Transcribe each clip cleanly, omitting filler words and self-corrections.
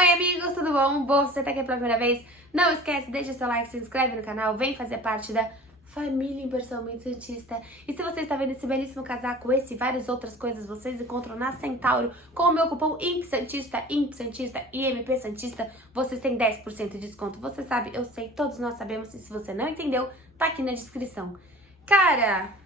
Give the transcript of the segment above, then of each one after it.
Oi amigos, tudo bom? Bom, se você tá aqui pela primeira vez, não esquece, deixa seu like, se inscreve no canal, vem fazer parte da família Imparcialmente Santista. E se você está vendo esse belíssimo casaco, esse e várias outras coisas, vocês encontram na Centauro com o meu cupom IMPSantista e MP Santista, vocês têm 10% de desconto. Você sabe, eu sei, todos nós sabemos, e se você não entendeu, tá aqui na descrição. Cara,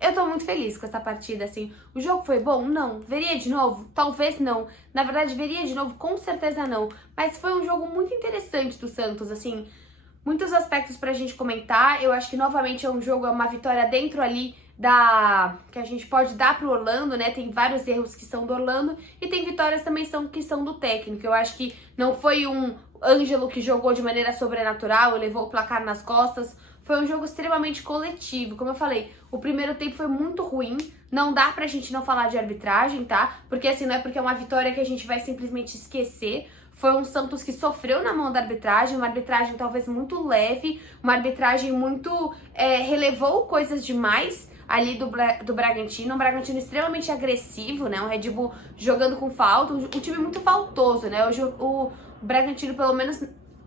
eu tô muito feliz com essa partida, assim. O jogo foi bom? Não. Veria de novo? Talvez não. Na verdade, veria de novo? Com certeza não. Mas foi um jogo muito interessante do Santos, assim. Muitos aspectos pra gente comentar. Eu acho que, novamente, é um jogo, é uma vitória dentro ali que a gente pode dar pro Orlando, né? Tem vários erros que são do Orlando e tem vitórias também que são do técnico. Eu acho que não foi um Ângelo que jogou de maneira sobrenatural, levou o placar nas costas. Foi um jogo extremamente coletivo. Como eu falei, o primeiro tempo foi muito ruim. Não dá pra gente não falar de arbitragem, tá? Porque assim, não é porque é uma vitória que a gente vai simplesmente esquecer. Foi um Santos que sofreu na mão da arbitragem, uma arbitragem talvez muito leve, uma arbitragem muito... relevou coisas demais ali do Bragantino. Um Bragantino extremamente agressivo, né? Um Red Bull jogando com falta, um time muito faltoso, né? O Bragantino, pelo menos...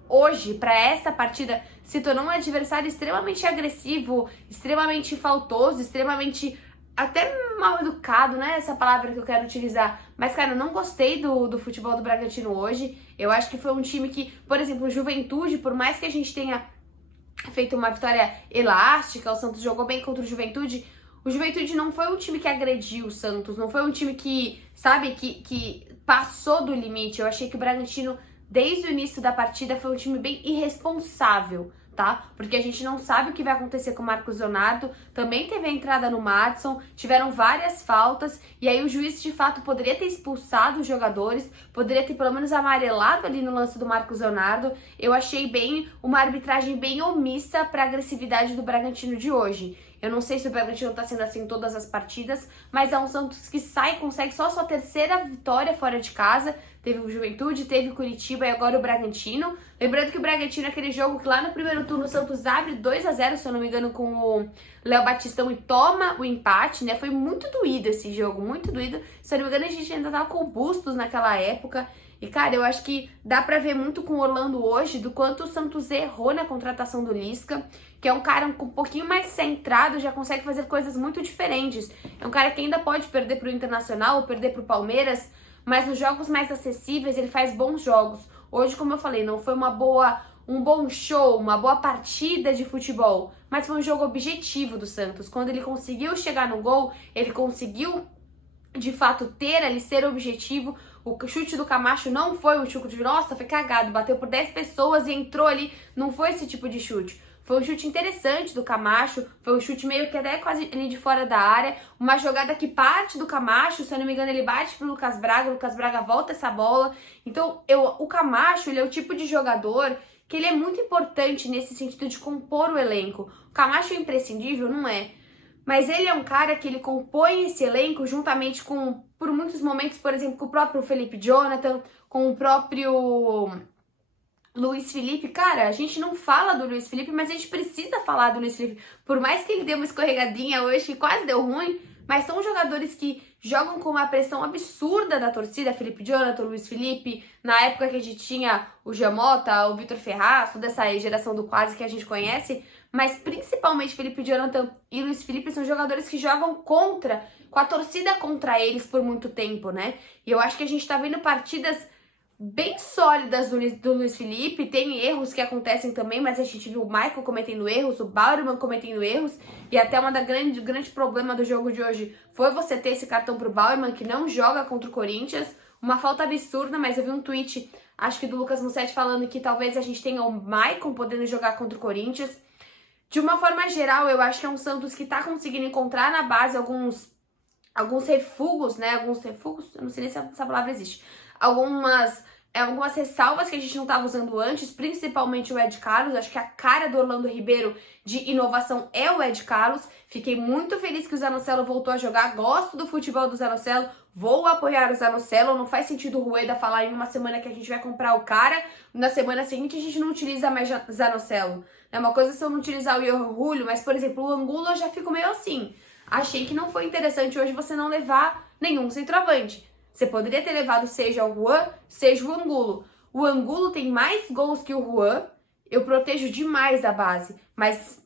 hoje, para essa partida, se tornou um adversário extremamente agressivo, extremamente faltoso, extremamente até mal educado, né? Essa palavra que eu quero utilizar. Mas, cara, eu não gostei do futebol do Bragantino hoje. Eu acho que foi um time que, por exemplo, o Juventude, por mais que a gente tenha feito uma vitória elástica, o Santos jogou bem contra o Juventude não foi um time que agrediu o Santos, não foi um time que, sabe, que passou do limite. Eu achei que o Bragantino, desde o início da partida, foi um time bem irresponsável, tá? Porque a gente não sabe o que vai acontecer com o Marcos Leonardo, também teve a entrada no Madison, tiveram várias faltas, e aí o juiz, de fato, poderia ter expulsado os jogadores, poderia ter pelo menos amarelado ali no lance do Marcos Leonardo. Eu achei uma arbitragem bem omissa para a agressividade do Bragantino de hoje. Eu não sei se o Bragantino tá sendo assim em todas as partidas, mas é um Santos que consegue só a sua terceira vitória fora de casa. Teve o Juventude, teve o Curitiba e agora o Bragantino. Lembrando que o Bragantino é aquele jogo que lá no primeiro turno o Santos abre 2-0, se eu não me engano, com o Léo Batistão e toma o empate, né? Foi muito doído esse jogo, muito doído. Se eu não me engano, a gente ainda tava com o Bustos naquela época. E, cara, eu acho que dá pra ver muito com o Orlando hoje do quanto o Santos errou na contratação do Lisca, que é um cara um pouquinho mais centrado, já consegue fazer coisas muito diferentes. É um cara que ainda pode perder pro Internacional ou perder pro Palmeiras, mas nos jogos mais acessíveis ele faz bons jogos. Hoje, como eu falei, não foi um bom show, uma boa partida de futebol, mas foi um jogo objetivo do Santos. Quando ele conseguiu chegar no gol, ele conseguiu de fato ter ali, ser objetivo. O chute do Camacho não foi um chute de nossa, foi cagado, bateu por 10 pessoas e entrou ali, não foi esse tipo de chute. Foi um chute interessante do Camacho, foi um chute meio que até quase ali de fora da área, uma jogada que parte do Camacho, se eu não me engano ele bate pro Lucas Braga, o Lucas Braga volta essa bola. Então o Camacho, ele é o tipo de jogador que ele é muito importante nesse sentido de compor o elenco. O Camacho é imprescindível? Não é. Mas ele é um cara que ele compõe esse elenco juntamente com, por muitos momentos, por exemplo, com o próprio Felipe Jonathan, com o próprio Luiz Felipe. Cara, a gente não fala do Luiz Felipe, mas a gente precisa falar do Luiz Felipe. Por mais que ele dê uma escorregadinha hoje, que quase deu ruim, mas são jogadores que jogam com uma pressão absurda da torcida. Felipe Jonathan, Luiz Felipe, na época que a gente tinha o Giamota, o Vitor Ferraz, toda essa geração do quase que a gente conhece, mas principalmente Felipe Jonathan e Luiz Felipe são jogadores que jogam com a torcida contra eles por muito tempo, né? E eu acho que a gente tá vendo partidas bem sólidas do Luiz Felipe. Tem erros que acontecem também, mas a gente viu o Michael cometendo erros, o Bauerman cometendo erros, e até o grande problema do jogo de hoje foi você ter esse cartão pro Bauerman, que não joga contra o Corinthians, uma falta absurda. Mas eu vi um tweet, acho que do Lucas Mussetti, falando que talvez a gente tenha o Maicon podendo jogar contra o Corinthians. De uma forma geral, eu acho que é um Santos que tá conseguindo encontrar na base alguns refugos, né? Alguns refugos, eu não sei nem se essa palavra existe. Algumas ressalvas que a gente não estava usando antes, principalmente o Ed Carlos. Acho que a cara do Orlando Ribeiro de inovação é o Ed Carlos. Fiquei muito feliz que o Zanocelo voltou a jogar. Gosto do futebol do Zanocelo. Vou apoiar o Zanocelo. Não faz sentido o Rueda falar em uma semana que a gente vai comprar o cara, na semana seguinte a gente não utiliza mais Zanocelo. É uma coisa se eu não utilizar o Johan Julio, mas, por exemplo, o Angulo eu já fico meio assim. Achei que não foi interessante hoje você não levar nenhum centroavante. Você poderia ter levado seja o Juan, seja o Angulo. O Angulo tem mais gols que o Juan, eu protejo demais a base, mas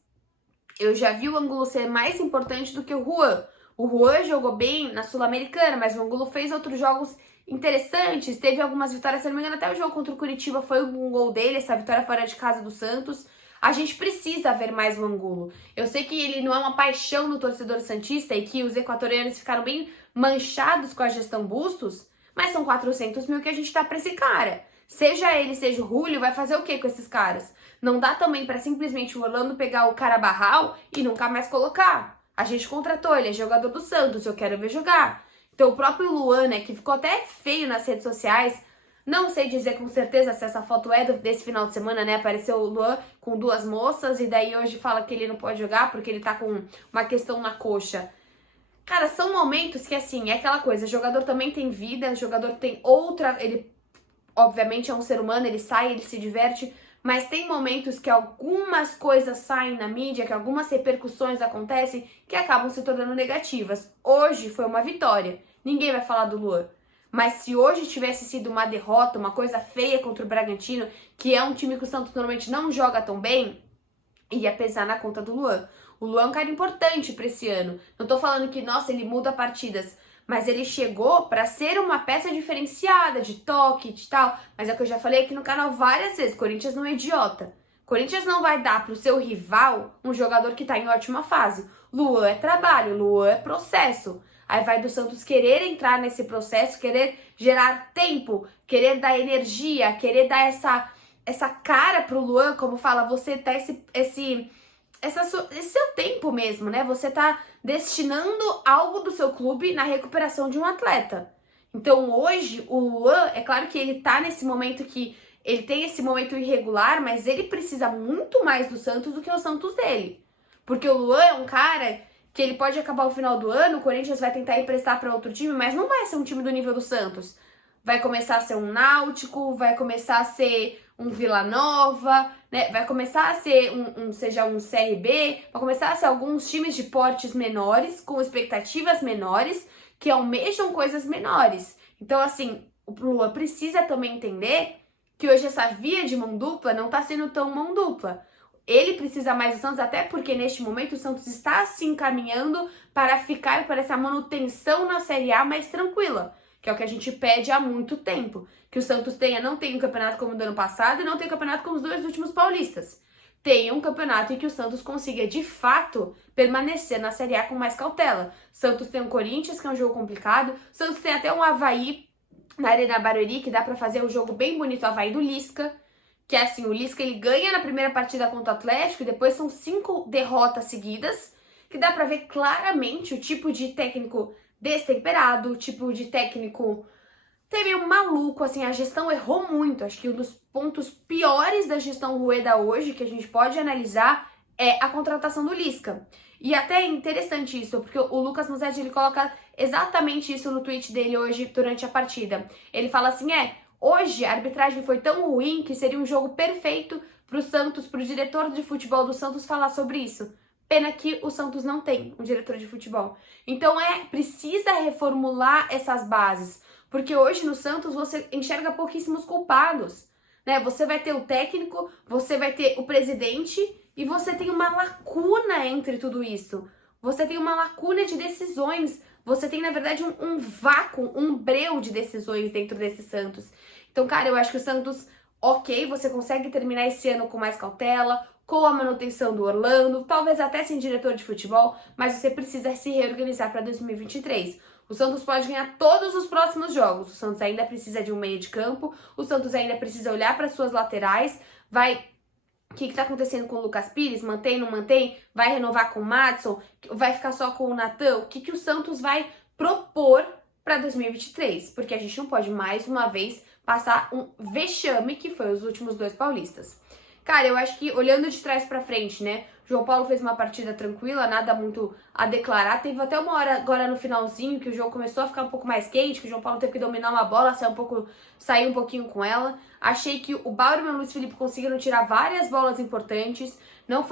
eu já vi o Angulo ser mais importante do que o Juan. O Juan jogou bem na Sul-Americana, mas o Angulo fez outros jogos interessantes, teve algumas vitórias, se não me engano, até o jogo contra o Curitiba foi um gol dele, essa vitória fora de casa do Santos. A gente precisa ver mais o Angulo. Eu sei que ele não é uma paixão do torcedor santista e que os equatorianos ficaram bem manchados com a gestão Bustos, mas são 400 mil que a gente dá pra esse cara. Seja ele, seja o Julio, vai fazer o que com esses caras? Não dá também pra simplesmente o Orlando pegar o Carabarral e nunca mais colocar. A gente contratou, ele é jogador do Santos, eu quero ver jogar. Então o próprio Luan, né, que ficou até feio nas redes sociais, não sei dizer com certeza se essa foto é desse final de semana, né, apareceu o Luan com 2 moças e daí hoje fala que ele não pode jogar porque ele tá com uma questão na coxa. Cara, são momentos que assim, é aquela coisa, jogador também tem vida, jogador tem outra, ele obviamente é um ser humano, ele sai, ele se diverte, mas tem momentos que algumas coisas saem na mídia, que algumas repercussões acontecem que acabam se tornando negativas. Hoje foi uma vitória, ninguém vai falar do Luan. Mas se hoje tivesse sido uma derrota, uma coisa feia contra o Bragantino, que é um time que o Santos normalmente não joga tão bem, ia pesar na conta do Luan. O Luan é um cara importante para esse ano. Não tô falando que, nossa, ele muda partidas, mas ele chegou para ser uma peça diferenciada de toque, de tal. Mas é o que eu já falei aqui no canal várias vezes, Corinthians não é idiota. Corinthians não vai dar pro seu rival um jogador que tá em ótima fase. Luan é trabalho, Luan é processo. Aí vai do Santos querer entrar nesse processo, querer gerar tempo, querer dar energia, querer dar essa cara pro Luan, como fala, você tá esse seu tempo mesmo, né? Você tá destinando algo do seu clube na recuperação de um atleta. Então hoje o Luan, é claro que ele tá nesse momento que ele tem esse momento irregular, mas ele precisa muito mais do Santos do que o Santos dele. Porque o Luan é um cara que ele pode acabar o final do ano, o Corinthians vai tentar emprestar para outro time, mas não vai ser um time do nível do Santos. Vai começar a ser um Náutico, vai começar a ser um Vila Nova, né? Vai começar a ser seja um CRB, vai começar a ser alguns times de portes menores, com expectativas menores, que almejam coisas menores. Então, assim, o Luan precisa também entender que hoje essa via de mão dupla não tá sendo tão mão dupla. Ele precisa mais do Santos, até porque neste momento o Santos está se encaminhando para ficar para essa manutenção na Série A mais tranquila, que é o que a gente pede há muito tempo. Que o Santos não tenha um campeonato como o do ano passado e não tenha um campeonato como os 2 últimos paulistas. Tenha um campeonato em que o Santos consiga, de fato, permanecer na Série A com mais cautela. Santos tem um Corinthians, que é um jogo complicado. Santos tem até um Avaí na Arena Barueri, que dá para fazer um jogo bem bonito, o Avaí do Lisca. Que é assim, o Lisca ele ganha na primeira partida contra o Atlético e depois são 5 derrotas seguidas, que dá pra ver claramente o tipo de técnico destemperado, o tipo de técnico meio maluco, assim, a gestão errou muito. Acho que um dos pontos piores da gestão Rueda hoje, que a gente pode analisar, é a contratação do Lisca. E até é interessante isso, porque o Lucas Musetti, ele coloca exatamente isso no tweet dele hoje, durante a partida. Ele fala assim, hoje a arbitragem foi tão ruim que seria um jogo perfeito pro Santos, pro diretor de futebol do Santos falar sobre isso. Pena que o Santos não tem um diretor de futebol. Então precisa reformular essas bases, porque hoje no Santos você enxerga pouquíssimos culpados, né? Você vai ter o técnico, você vai ter o presidente e você tem uma lacuna entre tudo isso. Você tem uma lacuna de decisões. Você tem, na verdade, um vácuo, um breu de decisões dentro desse Santos. Então, cara, eu acho que o Santos, ok, você consegue terminar esse ano com mais cautela, com a manutenção do Orlando, talvez até sem diretor de futebol, mas você precisa se reorganizar para 2023. O Santos pode ganhar todos os próximos jogos. O Santos ainda precisa de um meio de campo, o Santos ainda precisa olhar para suas laterais, o que tá acontecendo com o Lucas Pires? Mantém, não mantém? Vai renovar com o Madison? Vai ficar só com o Natan? O que o Santos vai propor para 2023? Porque a gente não pode, mais uma vez, passar um vexame que foi os últimos 2 paulistas. Cara, eu acho que olhando de trás pra frente, né? João Paulo fez uma partida tranquila, nada muito a declarar. Teve até uma hora agora no finalzinho que o jogo começou a ficar um pouco mais quente, que o João Paulo teve que dominar uma bola, sair um pouquinho com ela. Achei que o Bauerman e o Luiz Felipe conseguiram tirar várias bolas importantes. Não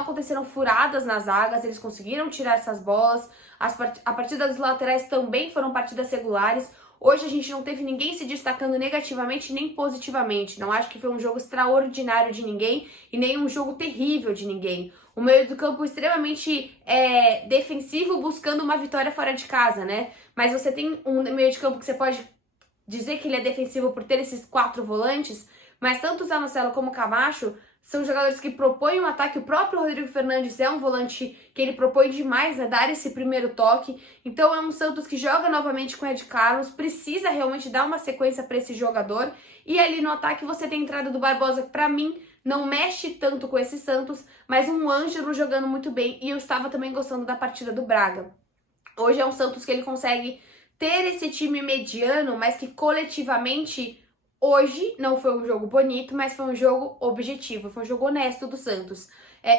aconteceram furadas nas zagas, eles conseguiram tirar essas bolas. A partida dos laterais também foram partidas regulares. Hoje a gente não teve ninguém se destacando negativamente nem positivamente. Não acho que foi um jogo extraordinário de ninguém e nem um jogo terrível de ninguém. O meio do campo extremamente defensivo, buscando uma vitória fora de casa, né? Mas você tem um meio de campo que você pode dizer que ele é defensivo por ter esses 4 volantes, mas tanto o Zanocelo como o Camacho são jogadores que propõem um ataque. O próprio Rodrigo Fernandes é um volante que ele propõe demais a dar esse primeiro toque. Então é um Santos que joga novamente com o Ed Carlos, precisa realmente dar uma sequência para esse jogador. E ali no ataque você tem a entrada do Barbosa, que para mim não mexe tanto com esse Santos, mas um Ângelo jogando muito bem. E eu estava também gostando da partida do Braga. Hoje é um Santos que ele consegue ter esse time mediano, mas que coletivamente... Hoje não foi um jogo bonito, mas foi um jogo objetivo, foi um jogo honesto do Santos.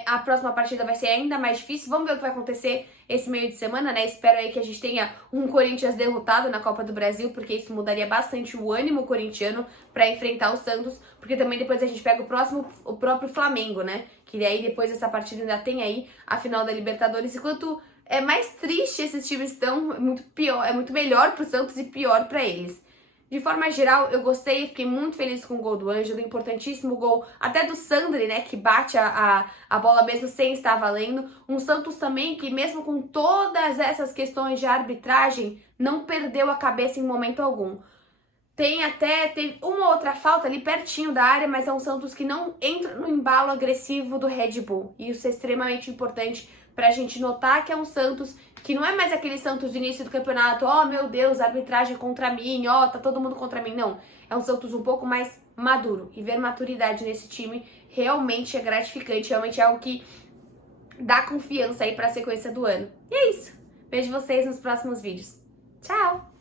A próxima partida vai ser ainda mais difícil, vamos ver o que vai acontecer esse meio de semana, né? Espero aí que a gente tenha um Corinthians derrotado na Copa do Brasil, porque isso mudaria bastante o ânimo corintiano para enfrentar o Santos, porque também depois a gente pega o próprio Flamengo, né? Que aí depois dessa partida ainda tem aí a final da Libertadores, e quanto é mais triste esses times estão, é muito melhor pro Santos e pior para eles. De forma geral, eu gostei, fiquei muito feliz com o gol do Ângelo, importantíssimo gol, até do Sandri, né, que bate a bola mesmo sem estar valendo. Um Santos também que, mesmo com todas essas questões de arbitragem, não perdeu a cabeça em momento algum. Tem uma outra falta ali pertinho da área, mas é um Santos que não entra no embalo agressivo do Red Bull. E isso é extremamente importante pra gente notar que é um Santos que não é mais aquele Santos do início do campeonato, oh meu Deus, arbitragem contra mim, ó, tá todo mundo contra mim. Não, é um Santos um pouco mais maduro. E ver maturidade nesse time realmente é gratificante, realmente é algo que dá confiança aí pra sequência do ano. E é isso. Vejo vocês nos próximos vídeos. Tchau!